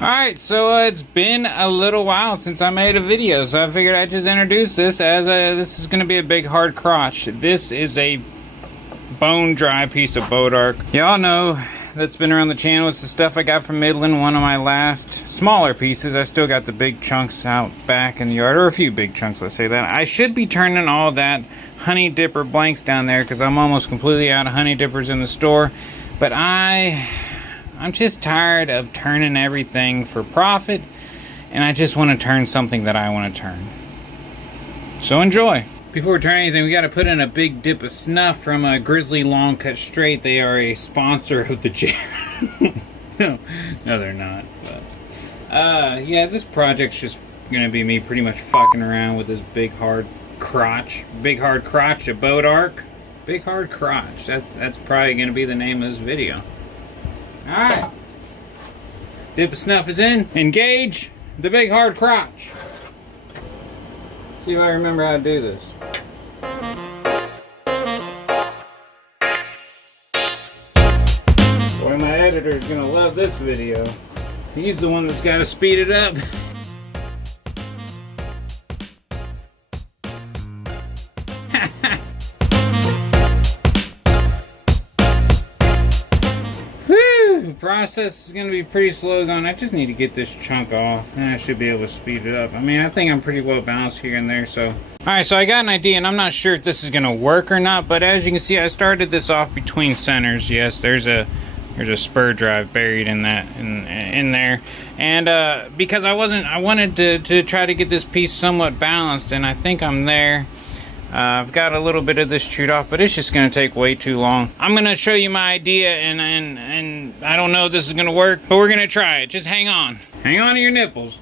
Alright, so it's been a little while since I made a video, so I figured I'd just introduce this as this is going to be a big hard crotch. This is a bone dry piece of boat arc. Y'all know that's been around the channel. It's the stuff I got from Midland, one of my last smaller pieces. I still got the big chunks out back in the yard, or a few big chunks, let's say that. I should be turning all that honey dipper blanks down there because I'm almost completely out of honey dippers in the store, but I'm just tired of turning everything for profit, and I just want to turn something that I want to turn. So enjoy. Before we turn anything, we got to put in a big dip of snuff from Grizzly Long Cut Straight. They are a sponsor of the channel. no, they're not. But yeah, this project's just gonna be me pretty much fucking around with this big hard crotch, a boat arc, big hard crotch. That's probably gonna be the name of this video. Alright, dip of snuff is in. Engage the big hard crotch. See if I remember how to do this. Boy, my editor's gonna love this video. He's the one that's gotta speed it up. The process is going to be pretty slow going. I just need to get this chunk off and I should be able to speed it up. I mean, I think I'm pretty well balanced here and there, so. Alright, so I got an idea, and I'm not sure if this is going to work or not, but as you can see, I started this off between centers. Yes, there's a spur drive buried in that in there, and because I wanted to try to get this piece somewhat balanced, and I think I'm there. I've got a little bit of this chewed off, but it's just going to take way too long. I'm going to show you my idea, and I don't know if this is going to work, but we're going to try it. Just hang on. Hang on to your nipples.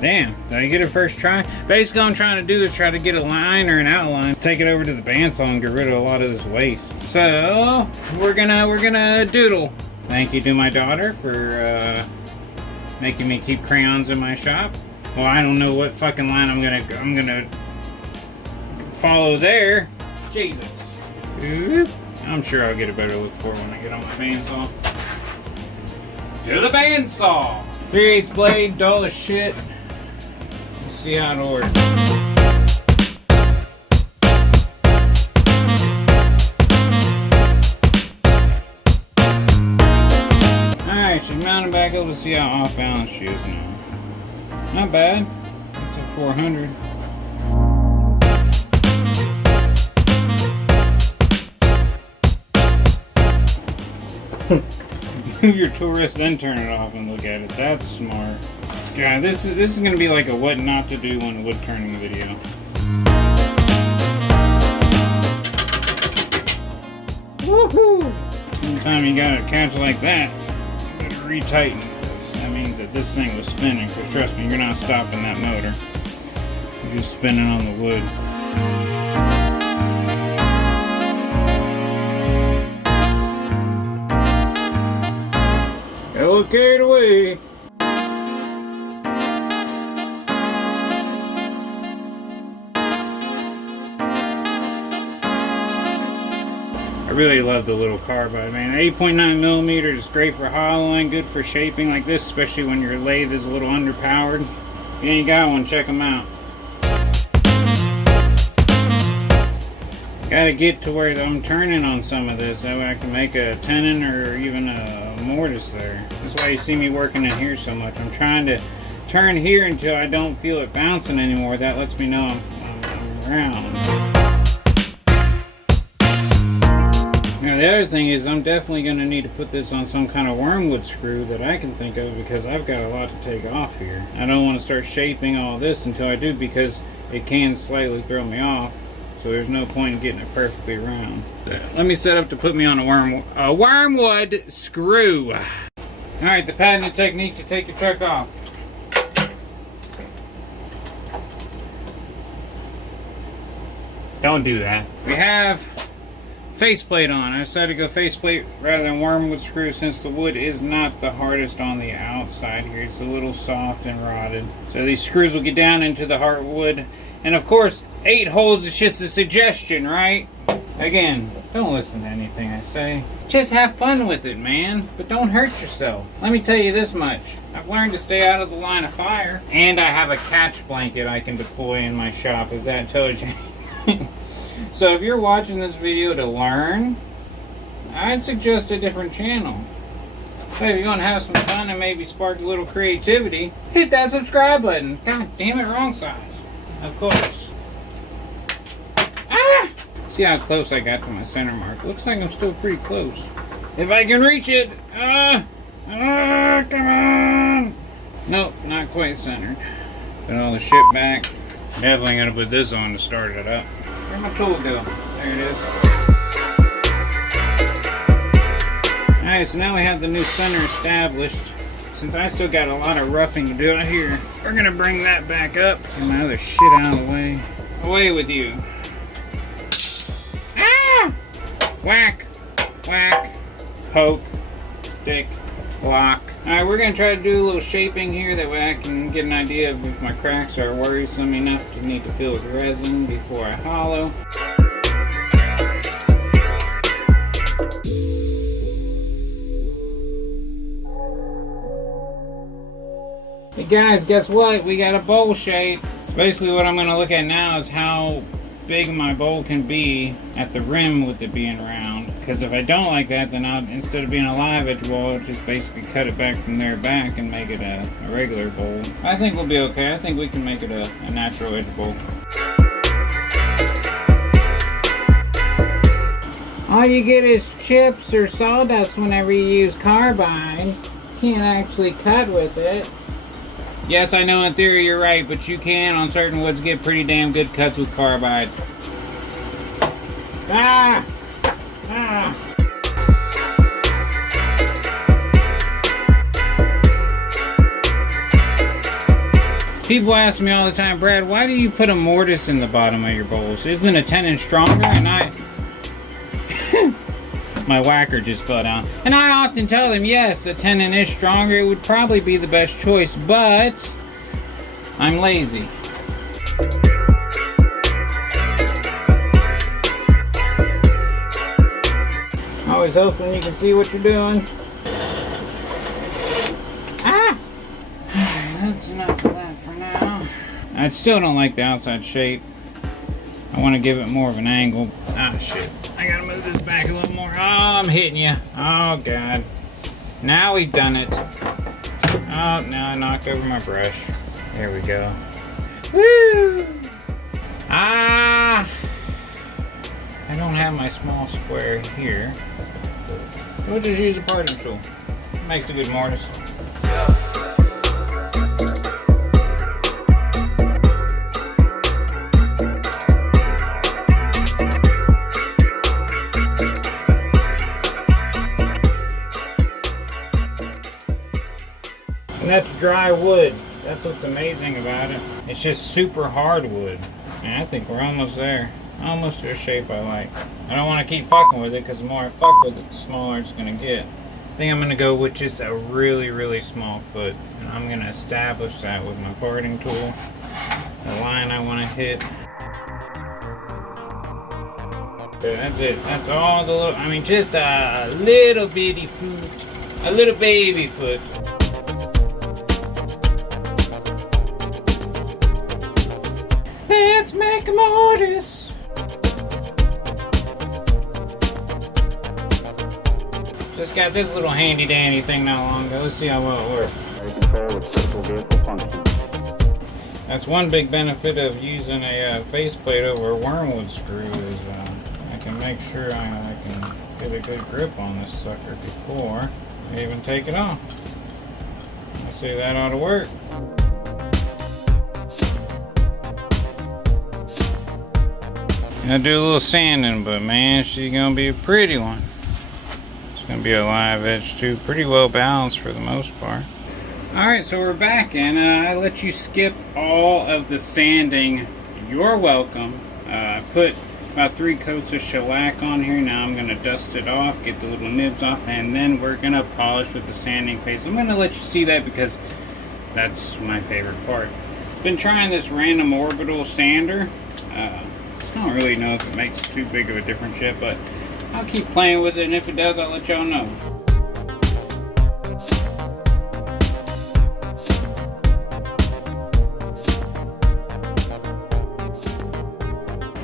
Damn, did I get it first try? Basically, all I'm trying to do is try to get a line or an outline, take it over to the bandsaw and get rid of a lot of this waste. So, we're gonna doodle. Thank you to my daughter for making me keep crayons in my shop. Well, I don't know what fucking line I'm gonna follow there. Jesus. I'm sure I'll get a better look for it when I get on my bandsaw. To the bandsaw! 3/8 blade, dull as shit. Let's see how it works. Alright, she's mounted back up. Let's see how off balance she is now. Not bad. That's a 400. Move your tool wrist, then turn it off and look at it. That's smart. Yeah, this is gonna be like a what not to do on a wood turning video. Woohoo! Anytime you got a catch like that, you gotta retighten. That means that this thing was spinning, because trust me, you're not stopping that motor. You're just spinning on the wood. Got a little carried away. I really love the little carbide, man. 8.9 millimeters is great for hollowing, good for shaping like this, especially when your lathe is a little underpowered. If you ain't got one, check them out. Gotta get to where I'm turning on some of this, that way I can make a tenon or even a mortise there. That's why you see me working in here so much. I'm trying to turn here until I don't feel it bouncing anymore. That lets me know I'm around. Now the other thing is I'm definitely going to need to put this on some kind of wormwood screw that I can think of, because I've got a lot to take off here. I don't want to start shaping all this until I do, because it can slightly throw me off. So there's no point in getting it perfectly round. Let me set up to put me on a wormwood screw. Alright, the patented technique to take your truck off. Don't do that. We have faceplate on. I decided to go faceplate rather than wormwood screw, since the wood is not the hardest on the outside here. It's a little soft and rotted. So these screws will get down into the hardwood. And of course, 8 holes is just a suggestion, right? Again, Don't listen to anything I say. Just have fun with it, man. But don't hurt yourself. Let me tell you this much. I've learned to stay out of the line of fire. And I have a catch blanket I can deploy in my shop, if that tells you anything. So if you're watching this video to learn, I'd suggest a different channel. But if you want to have some fun and maybe spark a little creativity, hit that subscribe button. God damn it, wrong size. Of course. Ah! See how close I got to my center mark. Looks like I'm still pretty close. If I can reach it. Come on. Nope, not quite centered. Put all the shit back. Definitely gonna put this on to start it up. Where'd my tool go? There it is. Alright, so now we have the new center established. Since I still got a lot of roughing to do out here, we're gonna bring that back up. Get my other shit out of the way. Away with you. Ah! Whack, whack, poke, stick, block. Alright, we're gonna try to do a little shaping here. That way I can get an idea of if my cracks are worrisome enough to need to fill with resin before I hollow. Hey guys, guess what? We got a bowl shape. So basically what I'm going to look at now is how big my bowl can be at the rim with it being round. Because if I don't like that, then I'll, instead of being a live edge bowl, I'll just basically cut it back from there back and make it a regular bowl. I think we'll be okay. I think we can make it a natural edge bowl. All you get is chips or sawdust whenever you use carbide. Can't actually cut with it. Yes, I know in theory you're right, but you can on certain woods get pretty damn good cuts with carbide. Ah! Ah! People ask me all the time, Brad, why do you put a mortise in the bottom of your bowls? Isn't a 10-inch stronger? And my whacker just fell down. And I often tell them, yes, a 10-inch stronger would probably be the best choice, but I'm lazy. Always hoping you can see what you're doing. Ah! That's enough of that for now. I still don't like the outside shape. I want to give it more of an angle. Ah, shit. I gotta move this back a little more. Oh, I'm hitting you. Oh, God. Now we've done it. Oh, now I knocked over my brush. There we go. Woo! Ah! I don't have my small square here. So we'll just use a parting tool. Makes a good mortise. And that's dry wood. That's what's amazing about it. It's just super hard wood. And I think we're almost there. Almost to a shape I like. I don't want to keep fucking with it because the more I fuck with it, the smaller it's going to get. I think I'm going to go with just a really, really small foot. And I'm going to establish that with my parting tool. The line I want to hit. Okay, that's it. That's all the little, I mean, just a little bitty foot. A little baby foot. Let's make a mortise. Just got this little handy dandy thing not long ago. Let's see how well it works. That's one big benefit of using a faceplate over a wormwood screw is I can make sure I can get a good grip on this sucker before I even take it off. Let's see if that ought to work. I do a little sanding, but man, she's gonna be a pretty one. It's gonna be a live edge too, pretty well balanced for the most part. Alright, so we're back, and I let you skip all of the sanding. You're welcome. I put about 3 coats of shellac on here. Now I'm gonna dust it off, get the little nibs off, and then we're gonna polish with the sanding paste. I'm gonna let you see that because that's my favorite part. Been trying this random orbital sander. I don't really know if it makes too big of a difference yet, but I'll keep playing with it, and if it does, I'll let y'all know.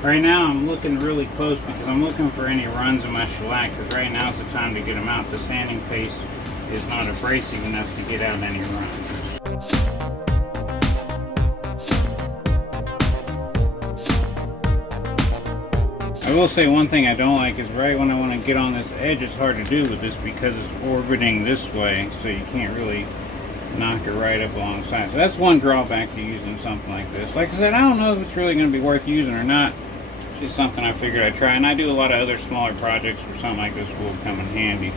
Right now I'm looking really close because I'm looking for any runs in my shellac, because right now is the time to get them out. The sanding paste is not abrasive enough to get out any runs. I will say one thing I don't like is right when I want to get on this edge, it's hard to do with this because it's orbiting this way, so you can't really knock it right up alongside. So that's one drawback to using something like this. Like I said, I don't know if it's really going to be worth using or not. It's just something I figured I'd try, and I do a lot of other smaller projects where something like this will come in handy.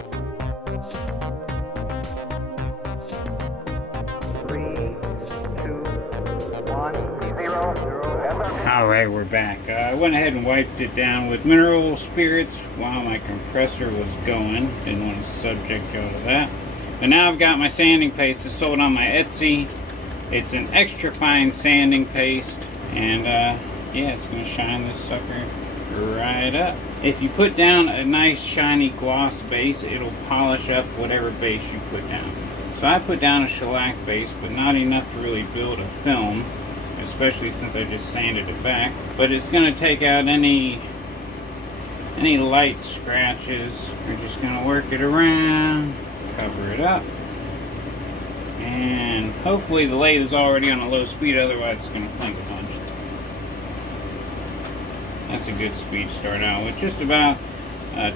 3, 2, 1, 0. Alright, we're back. I went ahead and wiped it down with mineral spirits while my compressor was going. Didn't want to subject y'all to that. But now I've got my sanding paste. It's sold on my Etsy. It's an extra fine sanding paste, and yeah, it's going to shine this sucker right up. If you put down a nice shiny gloss base, it'll polish up whatever base you put down. So I put down a shellac base, but not enough to really build a film, especially since I just sanded it back. But it's going to take out any light scratches. We're just going to work it around, cover it up, and hopefully the lathe is already on a low speed, otherwise it's going to clink a bunch. That's a good speed to start out with, just about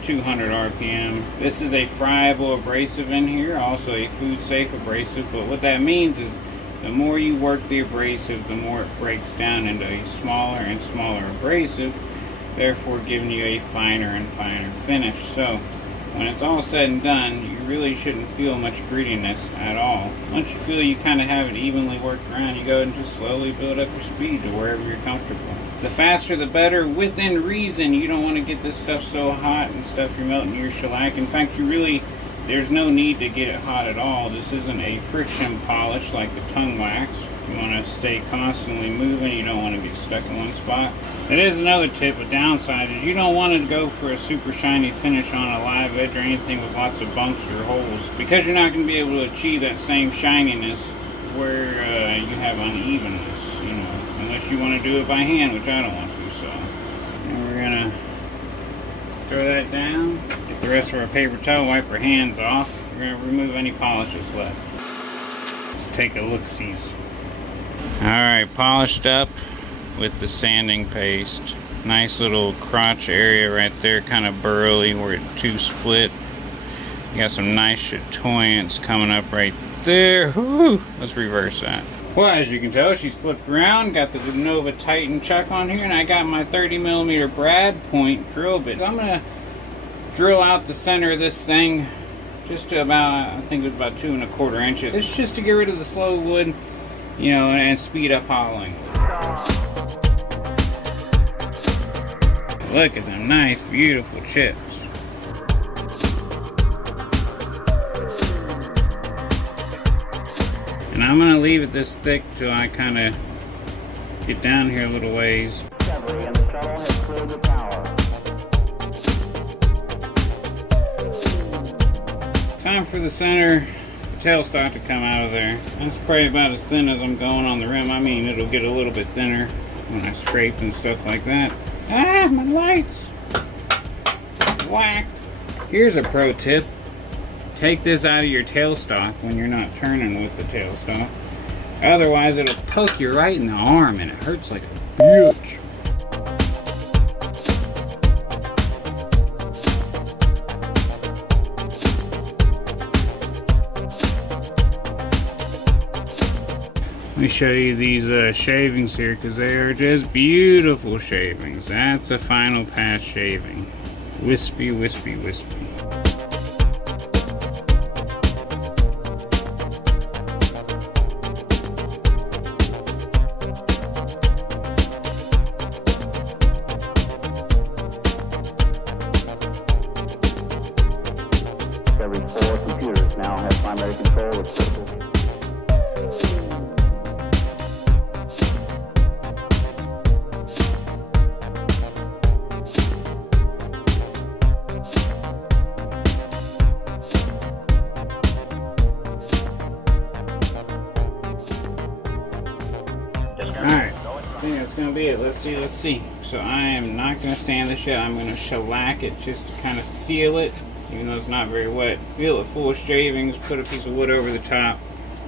200 RPM. This is a friable abrasive in here, also a food safe abrasive, but what that means is the more you work the abrasive, the more it breaks down into a smaller and smaller abrasive, therefore giving you a finer and finer finish. So when it's all said and done, you really shouldn't feel much grittiness at all. Once you feel you kind of have it evenly worked around, you go and just slowly build up your speed to wherever you're comfortable. The faster the better, within reason. You don't want to get this stuff so hot and stuff you're melting your shellac. In fact, there's no need to get it hot at all. This isn't a friction polish like the Tung Wax. You want to stay constantly moving. You don't want to get stuck in one spot. That is another tip. A downside is you don't want to go for a super shiny finish on a live edge or anything with lots of bumps or holes, because you're not going to be able to achieve that same shininess where you have unevenness, you know, unless you want to do it by hand, which I don't want to. So, and we're going to throw that down, get the rest of our paper towel, wipe our hands off. We're going to remove any polish that's left. Let's take a look-sees. Alright, polished up with the sanding paste. Nice little crotch area right there, kind of burly where it two split. You got some nice chatoyance coming up right there. Woo! Let's reverse that. Well, as you can tell, she's flipped around, got the Nova Titan chuck on here, and I got my 30mm brad point drill bit. I'm going to drill out the center of this thing just to about, I think it was about 2 1/4 inches. It's just to get rid of the slow wood, you know, and speed up hollowing. Look at them nice, beautiful chips. And I'm going to leave it this thick till I kind of get down here a little ways. Time for the center tailstock to come out of there. That's probably about as thin as I'm going on the rim. I mean, it'll get a little bit thinner when I scrape and stuff like that. Ah, my lights! Whack! Here's a pro tip. Take this out of your tailstock when you're not turning with the tailstock. Otherwise, it'll poke you right in the arm and it hurts like a bitch. Let me show you these shavings here, because they are just beautiful shavings. That's a final pass shaving. Wispy, wispy, wispy. Every 4 computers now have primary control of critical. that's gonna be it. Let's see. So I am not gonna sand this yet. I'm gonna shellac it just to kind of seal it, even though it's not very wet. Fill it full of shavings, put a piece of wood over the top.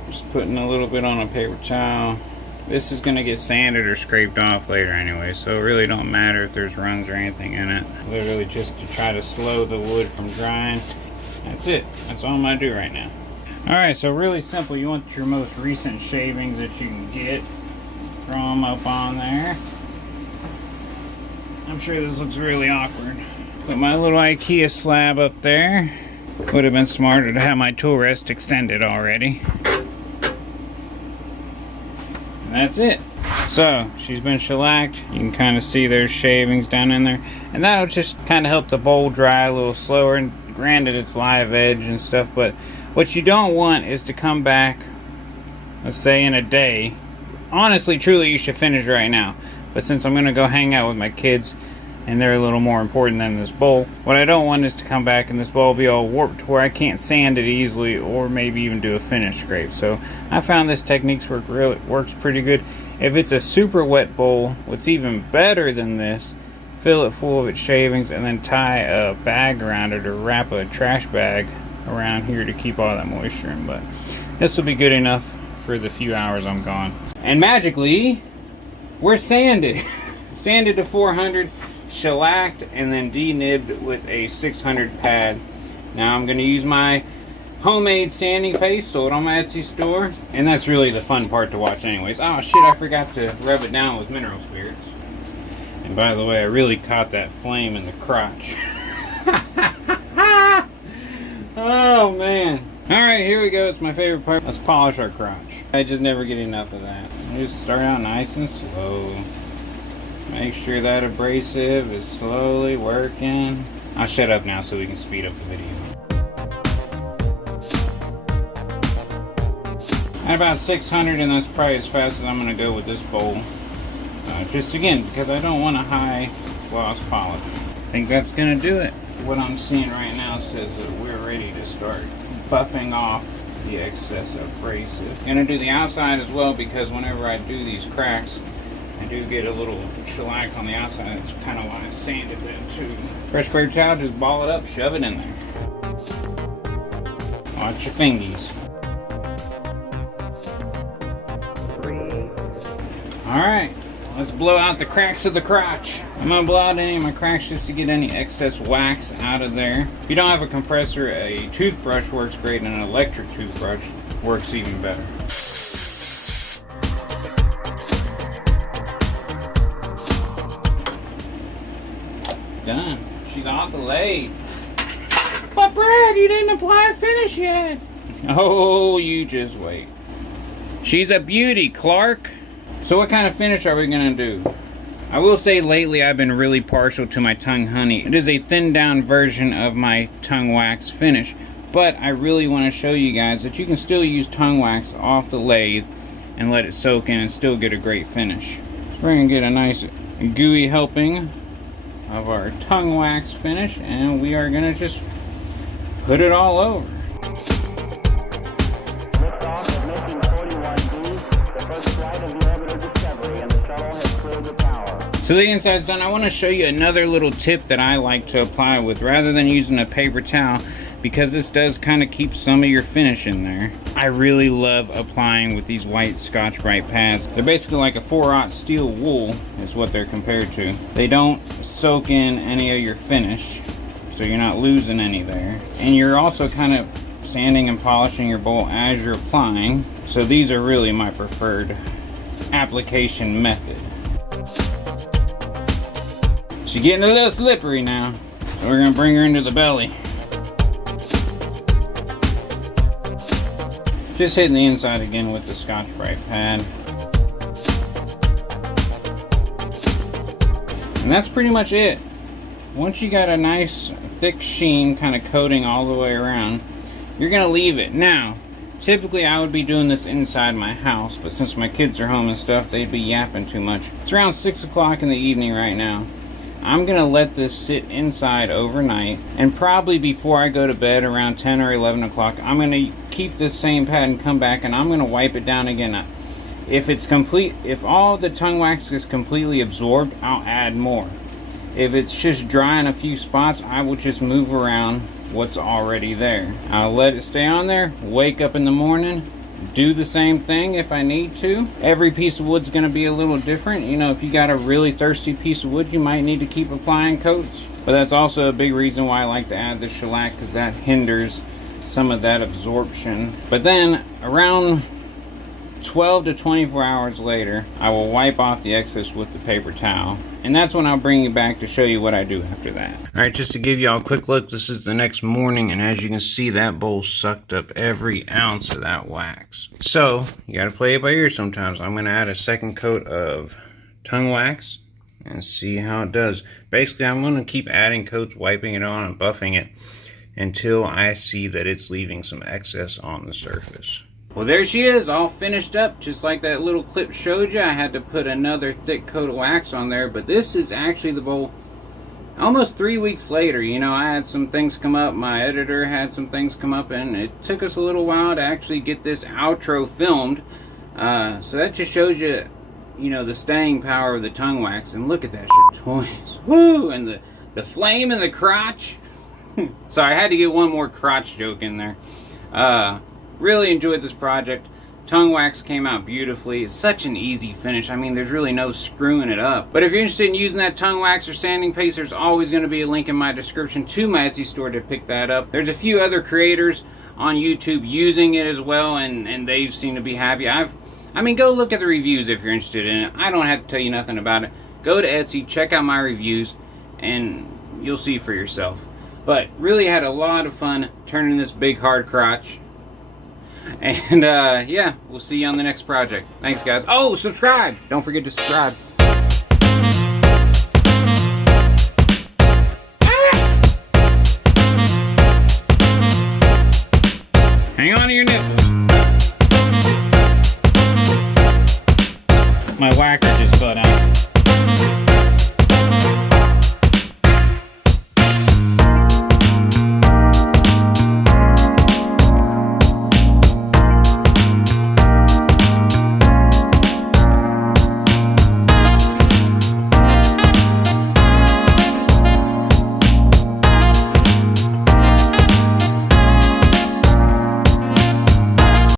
Just putting a little bit on a paper towel. This is gonna get sanded or scraped off later anyway, so it really don't matter if there's runs or anything in it. Literally just to try to slow the wood from drying. That's it. That's all I'm gonna do right now. Alright, so really simple. You want your most recent shavings that you can get. Throw them up on there. I'm sure this looks really awkward. Put my little IKEA slab up there. Would have been smarter to have my tool rest extended already. And that's it. So, she's been shellacked. You can kind of see there's shavings down in there. And that'll just kind of help the bowl dry a little slower. And granted, it's live edge and stuff, but what you don't want is to come back, let's say in a day. Honestly, truly, you should finish right now. But since I'm going to go hang out with my kids, and they're a little more important than this bowl, what I don't want is to come back and this bowl be all warped to where I can't sand it easily, or maybe even do a finish scrape. So I found this technique works pretty good. If it's a super wet bowl, what's even better than this, fill it full of its shavings and then tie a bag around it, or wrap a trash bag around here to keep all that moisture in. But this will be good enough for the few hours I'm gone. And magically, we're sanded. Sanded to 400, shellacked, and then denibbed with a 600 pad. Now I'm going to use my homemade sanding paste sold on my Etsy store. And that's really the fun part to watch anyways. Oh shit, I forgot to rub it down with mineral spirits. And by the way, I really caught that flame in the crotch. Oh man. Alright, here we go. It's my favorite part. Let's polish our crotch. I just never get enough of that. Just start out nice and slow. Make sure that abrasive is slowly working. I'll shut up now so we can speed up the video. At about 600, and that's probably as fast as I'm going to go with this bowl. Just again, because I don't want a high gloss polish. I think that's going to do it. What I'm seeing right now says that we're ready to start buffing off the excess abrasive. I'm going to do the outside as well, because whenever I do these cracks, I do get a little shellac on the outside. That's kind of why I sanded them too. Fresh paper towel, just ball it up, shove it in there. Watch your fingies. Alright, let's blow out the cracks of the crotch. I'm going to blow out any of my cracks just to get any excess wax out of there. If you don't have a compressor, a toothbrush works great, and an electric toothbrush works even better. Done. She's off the lathe. But Brad, you didn't apply a finish yet. Oh, you just wait. She's a beauty, Clark. So what kind of finish are we gonna do? I will say lately I've been really partial to my Tung Honey. It is a thinned down version of my Tung Wax finish, but I really want to show you guys that you can still use Tung Wax off the lathe and let it soak in and still get a great finish. So we're gonna get a nice gooey helping of our Tung Wax finish, and we are gonna just put it all over. Liftoff is making 41B, the first flight of the orbiter Discovery, and the shuttle has cleared the tower. So the inside's done. I want to show you another little tip that I like to apply with, rather than using a paper towel, because this does kind of keep some of your finish in there. I really love applying with these white Scotch-Brite pads. They're basically like a 4/0 steel wool is what they're compared to. They don't soak in any of your finish, so you're not losing any there. And you're also kind of sanding and polishing your bowl as you're applying. So these are really my preferred application method. She's getting a little slippery now, so we're gonna bring her into the belly. Just hitting the inside again with the Scotch-Brite pad. And that's pretty much it. Once you got a nice thick sheen kind of coating all the way around, you're gonna leave it. Now, typically I would be doing this inside my house, but since my kids are home and stuff, they'd be yapping too much. It's around 6 o'clock in the evening right now. I'm gonna let this sit inside overnight, and probably before I go to bed around 10 or 11 o'clock, I'm gonna keep this same pad and come back, and I'm gonna wipe it down again. If it's complete, if all the tongue wax is completely absorbed, I'll add more. If it's just dry in a few spots, I will just move around what's already there. I'll let it stay on there, wake up in the morning, do the same thing if I need to. Every piece of wood's gonna be a little different. You know, if you got a really thirsty piece of wood, you might need to keep applying coats. But that's also a big reason why I like to add the shellac, because that hinders some of that absorption. But then around 12 to 24 hours later, I will wipe off the excess with the paper towel. And that's when I'll bring you back to show you what I do after that. Alright, just to give y'all a quick look, this is the next morning, and as you can see, that bowl sucked up every ounce of that wax. So, you gotta play it by ear sometimes. I'm gonna add a second coat of tongue wax and see how it does. Basically, I'm gonna keep adding coats, wiping it on and buffing it until I see that it's leaving some excess on the surface. Well, there she is, all finished up, just like that little clip showed you. I had to put another thick coat of wax on there, but this is actually the bowl almost 3 weeks later. You know, I had some things come up, my editor had some things come up, and it took us a little while to actually get this outro filmed. So that just shows you, you know, the staying power of the tongue wax. And look at that shit, toys. Woo! And the flame in the crotch. Sorry, I had to get one more crotch joke in there. Really enjoyed this project. Tongue wax came out beautifully. It's such an easy finish. I mean, there's really no screwing it up. But if you're interested in using that tongue wax or sanding paste, there's always going to be a link in my description to my Etsy store to pick that up. There's a few other creators on YouTube using it as well, and they seem to be happy. I mean, go look at the reviews if you're interested in it. I don't have to tell you nothing about it. Go to Etsy, check out my reviews, and you'll see for yourself. But really had a lot of fun turning this big hard crotch. And yeah, we'll see you on the next project. Thanks, guys. Oh, subscribe! Don't forget to subscribe.